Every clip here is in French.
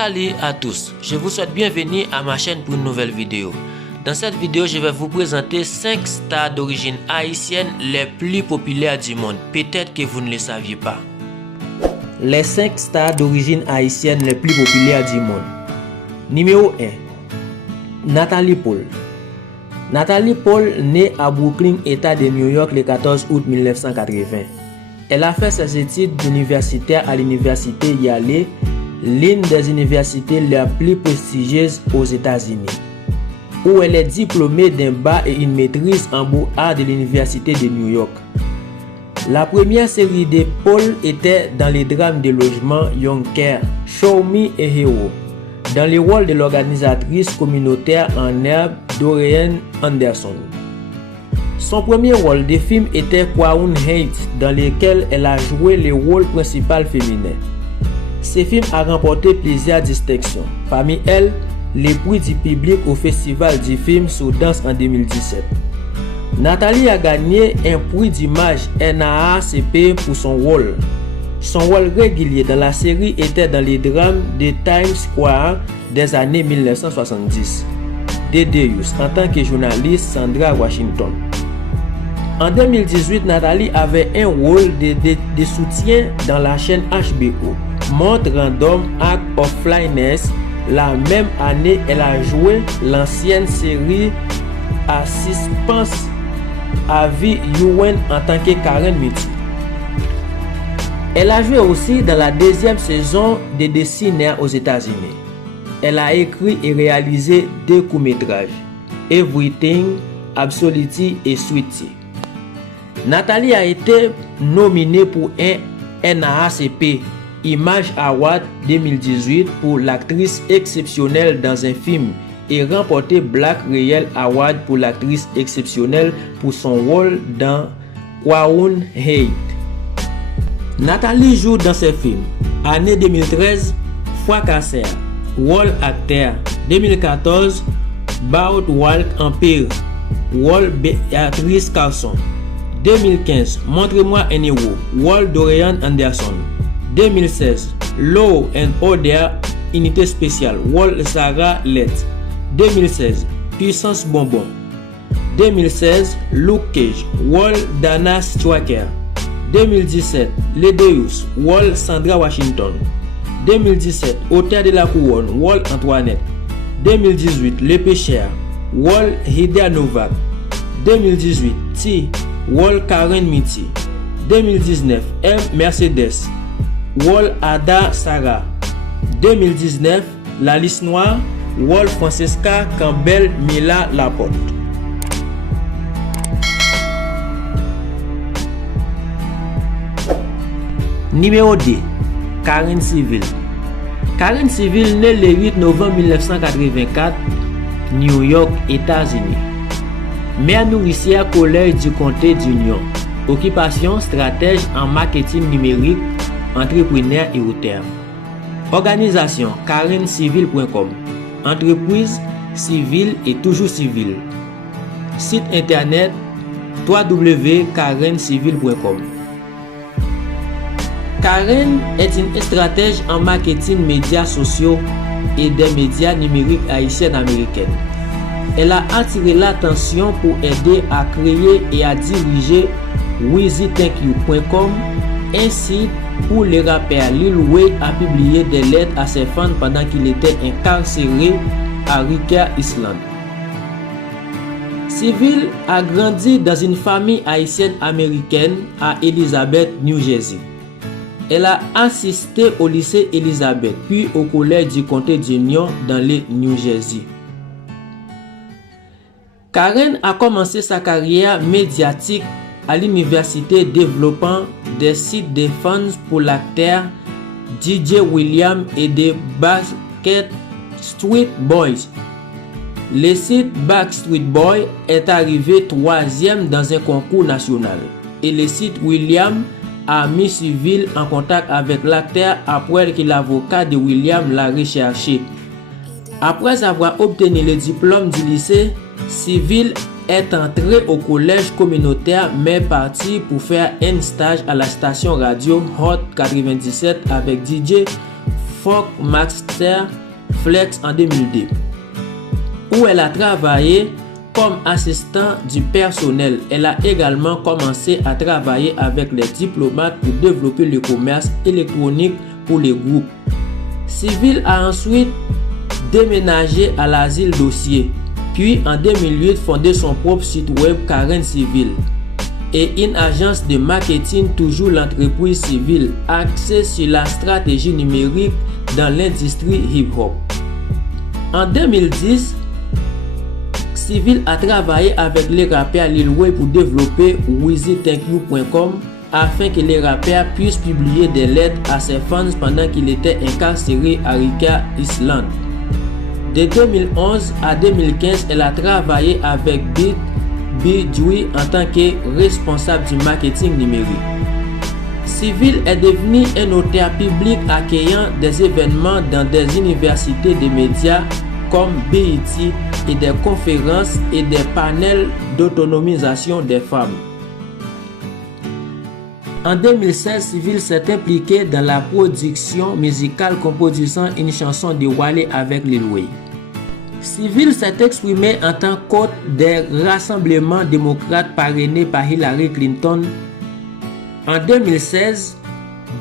Salut à tous, je vous souhaite bienvenue à ma chaîne pour une nouvelle vidéo. Dans cette vidéo, je vais vous présenter 5 stars d'origine haïtienne les plus populaires du monde. Peut-être que vous ne le saviez pas. Les 5 stars d'origine haïtienne les plus populaires du monde. Numéro 1. Nathalie Paul. Nathalie Paul, née à Brooklyn, État de New York, le 14 août 1980. Elle a fait ses études universitaires à l'université Yale, l'une des universités les plus prestigieuses aux États-Unis, où elle est diplômée d'un bac et une maîtrise en beaux-arts de l'université de New York. La première série de Paul était dans les drames de logement Young Care, Show Me a Hero, dans le rôle de l'organisatrice communautaire en herbe Dorian Anderson. Son premier rôle de film était Crown Heights, dans lequel elle a joué le rôle principal féminin. Ce film a remporté plusieurs distinctions, parmi elles les prix du public au Festival du film Sundance en 2017. Nathalie a gagné un prix d'image NAACP pour son rôle. Son rôle régulier dans la série était dans les drames de Times Square des années 1970. De Deus en tant que journaliste Sandra Washington. En 2018, Nathalie avait un rôle de soutien dans la chaîne HBO. Montre Random Act of Flyness. La même année, elle a joué l'ancienne série à suspense Avi Yuwen en tant que Karen Mitty. Elle a joué aussi dans la deuxième saison de Destiny aux États-Unis. Elle a écrit et réalisé 2 courts-métrages, Everything, Absolutely et Sweetie. Nathalie a été nominée pour un NAACP Image Award 2018 pour l'actrice exceptionnelle dans un film et remporté Black Real Award pour l'actrice exceptionnelle pour son rôle dans Crown Heights. Nathalie joue dans ce film. Année 2013, Fracasser, rôle acteur. 2014, Boardwalk Empire, rôle Béatrice Carson. 2015, Montre-moi un héros, rôle Dorian Anderson. 2016, Law and Order, unité spéciale, rôle Sarah Lett. 2016, Puissance Bonbon. 2016, Luke Cage, rôle Dana Stryker. 2017, Les Deus, rôle Sandra Washington. 2017, Hôtel de la Couronne, rôle Antoinette. 2018, Le Pécheur, rôle Hida Novak. 2018, T, rôle Karen Mitty. 2019, M. Mercedes, rôle Ada Sarah. 2019, La Liste Noire, rôle Francesca Campbell Mila Laporte. Numéro 2. Karen Civil. Karen Civil née le 8 novembre 1984, New York, États-Unis. Mère nourricière collège du comté d'Union. Occupation stratège en marketing numérique, entrepreneur et auteur. Organisation karencivil.com. Entreprise civile et toujours civile. Site internet www.karencivil.com. Karen est une stratège en marketing médias sociaux et des médias numériques haïtiennes américaines. Elle a attiré l'attention pour aider à créer et à diriger WeezyThankYou.com, un site où le rappeur Lil Wayne a publié des lettres à ses fans pendant qu'il était incarcéré à Rikers Island. Civil a grandi dans une famille haïtienne américaine à Elizabeth, New Jersey. Elle a assisté au lycée Elizabeth, puis au collège du comté d'Union dans le New Jersey. Karen a commencé sa carrière médiatique à l'université développant des sites de fans pour l'acteur DJ William et des Backstreet Boys. Le site Backstreet Boys est arrivé 3e dans un concours national et le site William a mis Civil en contact avec l'acteur après que l'avocat de William l'a recherché. Après avoir obtenu le diplôme du lycée, Civil est entré au collège communautaire mais parti pour faire un stage à la station radio Hot 97 avec DJ Funk Master Flex en 2002, où elle a travaillé comme assistant du personnel. Elle a également commencé à travailler avec les diplomates pour développer le commerce électronique pour les groupes. Civil a ensuite déménagé à l'asile Dossier, puis en 2008 fondé son propre site web Karen Civil et une agence de marketing, toujours l'entreprise Civil, axée sur la stratégie numérique dans l'industrie hip-hop. En 2010, Civil a travaillé avec les rappeurs Lil Wayne pour développer WheezyThankYou.com afin que les rappeurs puissent publier des lettres à ses fans pendant qu'il était incarcéré à Rikers Island. De 2011 à 2015, elle a travaillé avec Beat Dewey en tant que responsable du marketing numérique. Civil est devenu un auteur public accueillant des événements dans des universités de médias comme BET et des conférences et des panels d'autonomisation des femmes. En 2016, Civil s'est impliqué dans la production musicale composant une chanson de Wale avec Lil Wayne. Civil s'est exprimé en tant qu'hôte des rassemblements démocrates parrainés par Hillary Clinton. En 2016,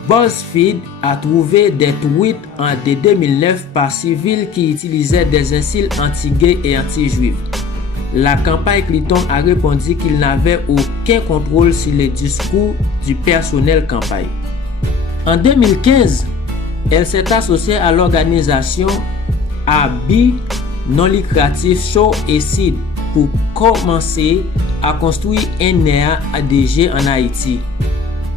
BuzzFeed a trouvé des tweets de 2009 par Civil qui utilisaient des insultes anti-gays et anti-juifs. La campagne Clinton a répondu qu'il n'avait aucun contrôle sur les discours du personnel campagne. En 2015, elle s'est associée à l'organisation AB non lucratif Show et Seed pour commencer à construire un NEA-ADG en Haïti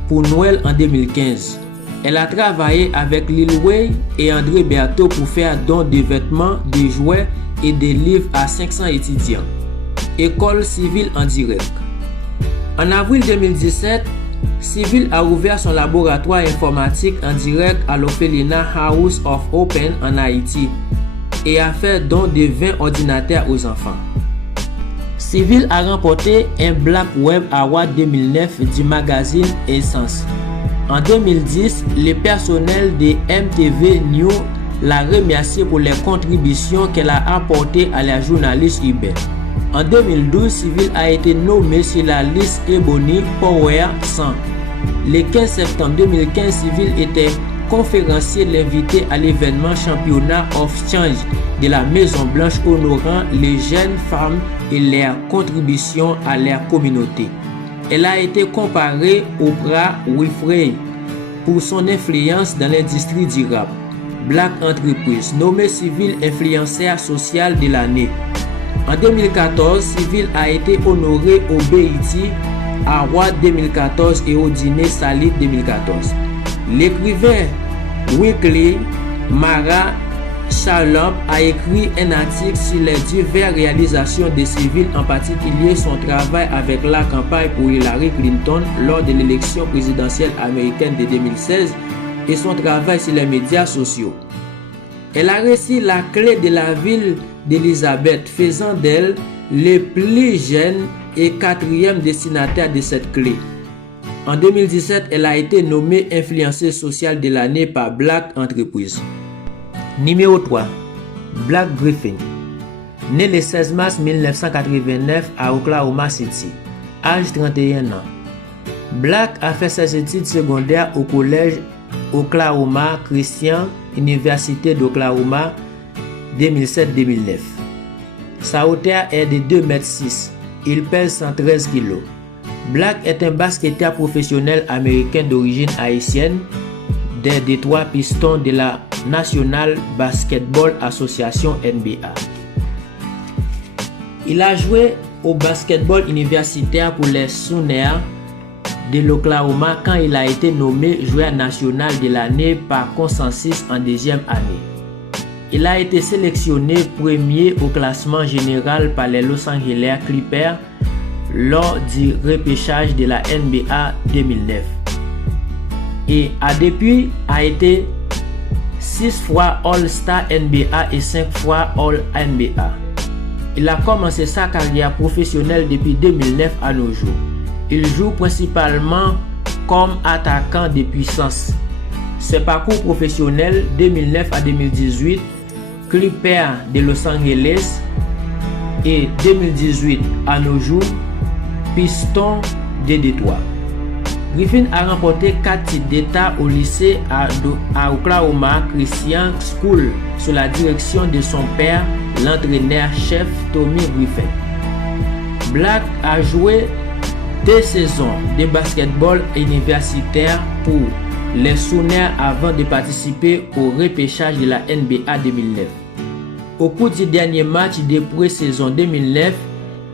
pour Noël en 2015. Elle a travaillé avec Lil Wayne et André Berthaud pour faire don de vêtements, de jouets et des livres à 500 étudiants. École Civil en direct. En avril 2017, Civil a ouvert son laboratoire informatique en direct à l'Ophelina House of Open en Haïti et a fait don de 20 ordinateurs aux enfants. Civil a remporté un Black Web Award 2009 du magazine Essence. En 2010, le personnel de MTV News l'a remercié pour les contributions qu'elle a apportées à la journaliste urbaine. En 2012, Civil a été nommé sur la liste Ebony Power 100. Le 15 septembre 2015, Civil était conférencier l'invité à l'événement Championnat of Change de la Maison Blanche honorant les jeunes femmes et leurs contributions à leur communauté. Elle a été comparée au Oprah Winfrey pour son influence dans l'industrie du rap. Black Entreprise, nommé Civil influenceur social de l'année. En 2014, Civil a été honoré au BET Award 2014 et au Dîner Salit 2014. L'écrivain Weekly Mara Shalom a écrit un article sur les diverses réalisations de Civil, en particulier son travail avec la campagne pour Hillary Clinton lors de l'élection présidentielle américaine de 2016 et son travail sur les médias sociaux. Elle a reçu la clé de la ville d'Elizabeth, faisant d'elle le plus jeune et quatrième destinataire de cette clé. En 2017, elle a été nommée influenceuse sociale de l'année par Black Entreprise. Numéro 3. Black Griffin. Né le 16 mars 1989 à Oklahoma City. Âge 31 ans. Black a fait ses études secondaires au collège Oklahoma Christian, Université d'Oklahoma, 2007-2009. Sa hauteur est de 2,6 m. Il pèse 113 kg. Black est un basketteur professionnel américain d'origine haïtienne des Detroit Pistons de la National Basketball Association NBA. Il a joué au basketball universitaire pour les Sooners de l'Oklahoma quand il a été nommé joueur national de l'année par consensus en deuxième année. Il a été sélectionné premier au classement général par les Los Angeles Clippers lors du repêchage de la NBA 2009 et depuis a été 6 fois All-Star NBA et 5 fois All-NBA. Il a commencé sa carrière professionnelle depuis 2009 à nos jours. Il joue principalement comme attaquant de puissance. Ses parcours professionnels 2009 à 2018, Clippers de Los Angeles et 2018 à nos jours, Pistons de Détroit. Griffin a remporté 4 titres d'État au lycée à Oklahoma Christian School sous la direction de son père, l'entraîneur-chef Tommy Griffin. Black a joué 2 saisons de basketball universitaire pour les Sooners avant de participer au repêchage de la NBA 2009. Au cours du dernier match de pré-saison 2009,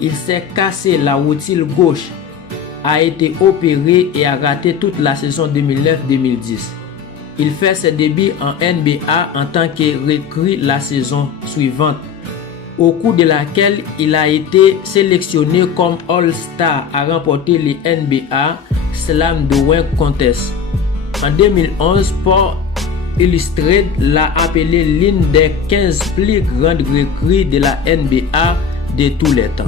il s'est cassé la rotule gauche, a été opéré et a raté toute la saison 2009-2010. Il fait ses débuts en NBA en tant que recrue la saison suivante, au cours de laquelle il a été sélectionné comme All-Star à remporter les NBA Slam Dunk Contest. En 2011, Sport Illustrated l'a appelé l'une des 15 plus grandes recrues de la NBA de tous les temps.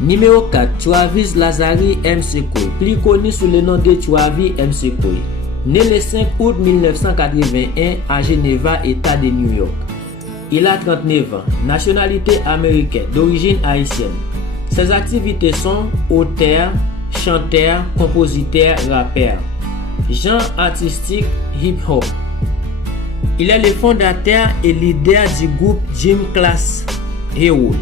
Numéro 4, Travis Lazari McCoy, plus connu sous le nom de Travis McCoy. Né le 5 août 1981 à Geneva, État de New York. Il a 39 ans, nationalité américaine, d'origine haïtienne. Ses activités sont auteur, chanteur, compositeur, rappeur. Genre artistique hip-hop. Il est le fondateur et leader du groupe Gym Class Heroes.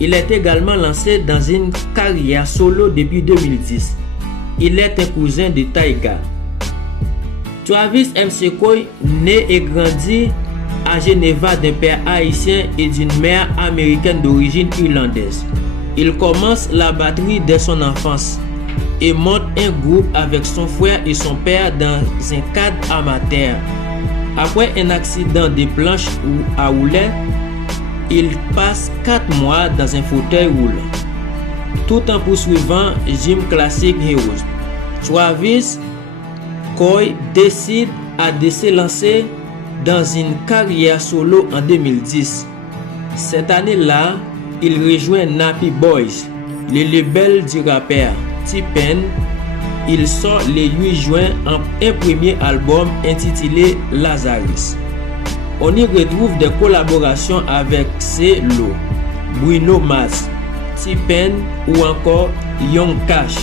Il est également lancé dans une carrière solo depuis 2010. Il est un cousin de Tyga. Travis McCoy, né et grandi à Geneva d'un père haïtien et d'une mère américaine d'origine irlandaise. Il commence la batterie dès son enfance et monte un groupe avec son frère et son père dans un cadre amateur. Après un accident de planche à roulettes, il passe 4 mois dans un fauteuil roulant, tout en poursuivant Gym Classic Heroes. Travis McCoy décide de se lancer dans une carrière solo en 2010. Cette année-là, il rejoint Nappy Boys, le label du rappeur T-Pain. Il sort le 8 juin un premier album intitulé Lazarus. On y retrouve des collaborations avec C-Lo, Bruno Mars, T-Pain ou encore Young Cash.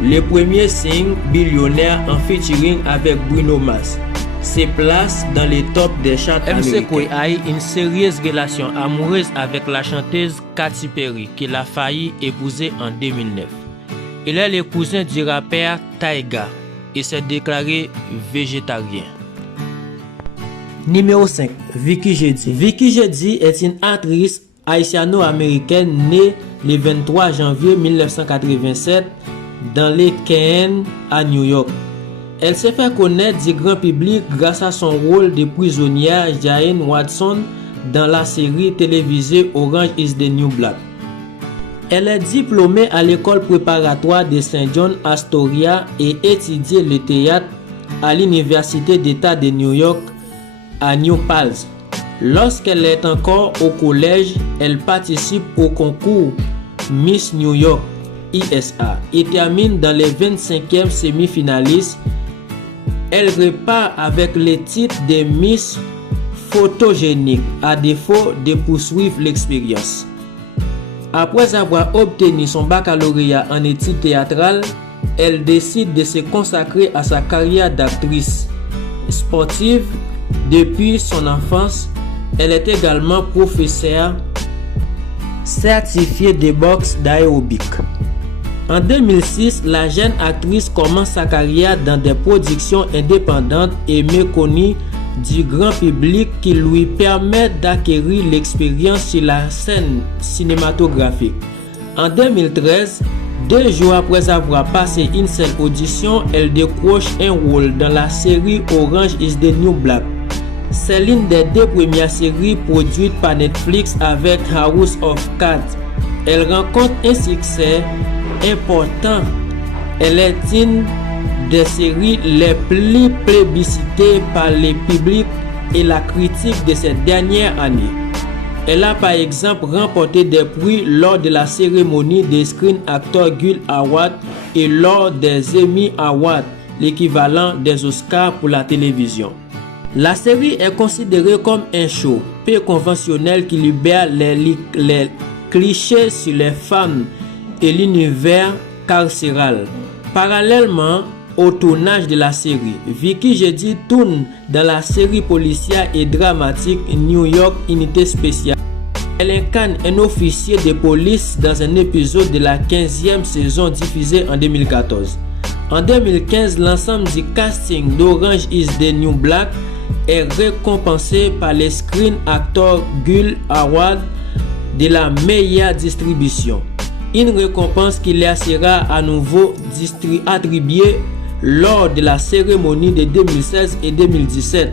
Le premier single Billionaire en featuring avec Bruno Mars se place dans les tops des charts américains. McCoy a eu une sérieuse relation amoureuse avec la chanteuse Katy Perry qu'il a failli épouser en 2009. Il est le cousin du rappeur Tyga et s'est déclaré végétarien. Numéro 5, Vicky Jeudi. Vicky Jeudi est une actrice haïtiano-américaine née le 23 janvier 1987 dans les Queens à New York. Elle s'est fait connaître du grand public grâce à son rôle de prisonnière Jane Watson dans la série télévisée Orange is the New Black. Elle est diplômée à l'école préparatoire de St. John Astoria et étudie le théâtre à l'Université d'État de New York à New Paltz. Lorsqu'elle est encore au collège, elle participe au concours Miss New York ISA et termine dans les 25e semi-finalistes. Elle repart avec le titre de Miss Photogénique à défaut de poursuivre l'expérience. Après avoir obtenu son baccalauréat en études théâtrales, elle décide de se consacrer à sa carrière d'actrice sportive. Depuis son enfance, elle est également professeure certifiée de boxe d'aérobic. En 2006, la jeune actrice commence sa carrière dans des productions indépendantes et méconnues du grand public qui lui permettent d'acquérir l'expérience sur la scène cinématographique. En 2013, 2 jours après avoir passé une seule audition, elle décroche un rôle dans la série Orange is the New Black. C'est l'une des 2 premières séries produites par Netflix avec House of Cards. Elle rencontre un succès important. Elle est une des séries les plus plébiscitées par le public et la critique de ces dernières années. Elle a par exemple remporté des prix lors de la cérémonie des Screen Actors Guild Awards et lors des Emmy Awards, l'équivalent des Oscars pour la télévision. La série est considérée comme un show peu conventionnel qui libère les clichés sur les femmes et l'univers carcéral. Parallèlement au tournage de la série, Vicky Jeudi tourne dans la série policière et dramatique New York Unité Spéciale. Elle incarne un officier de police dans un épisode de la 15e saison diffusée en 2014. En 2015, l'ensemble du casting d'Orange is the New Black est récompensé par les Screen Actors Guild Awards de la meilleure distribution. Une récompense qui leur sera à nouveau attribuée lors de la cérémonie de 2016 et 2017,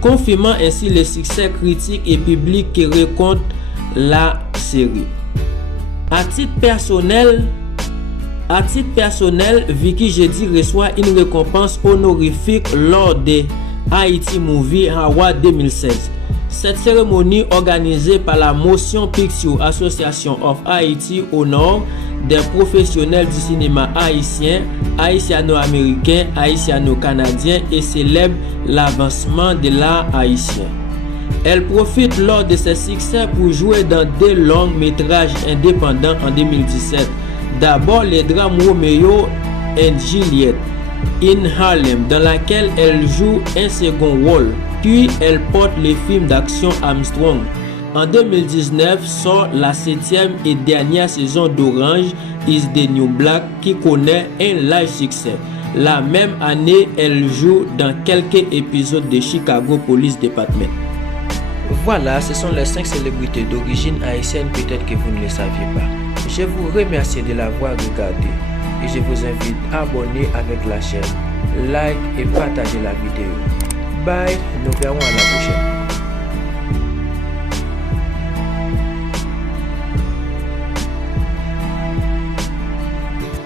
confirmant ainsi le succès critique et public que raconte la série. À titre personnel, Vicky Jeudi reçoit une récompense honorifique lors des Haiti Movie Awards 2016. Cette cérémonie, organisée par la Motion Picture Association of Haiti, honore des professionnels du cinéma haïtien, haïtiano-américain, haïtiano-canadien et célèbre l'avancement de l'art haïtien. Elle profite lors de ses succès pour jouer dans des longs métrages indépendants en 2017. D'abord le drame Romeo and Juliet in Harlem, dans laquelle elle joue un second rôle. Puis elle porte le film d'action Armstrong. En 2019 sort la 7e et dernière saison d'Orange is the New Black qui connaît un large succès. La même année, elle joue dans quelques épisodes de Chicago Police Department. Voilà, ce sont les 5 célébrités d'origine haïtienne, peut-être que vous ne le saviez pas. Je vous remercie de l'avoir regardé et je vous invite à abonner avec la chaîne, like et partager la vidéo. Bye, nous verrons à la prochaine.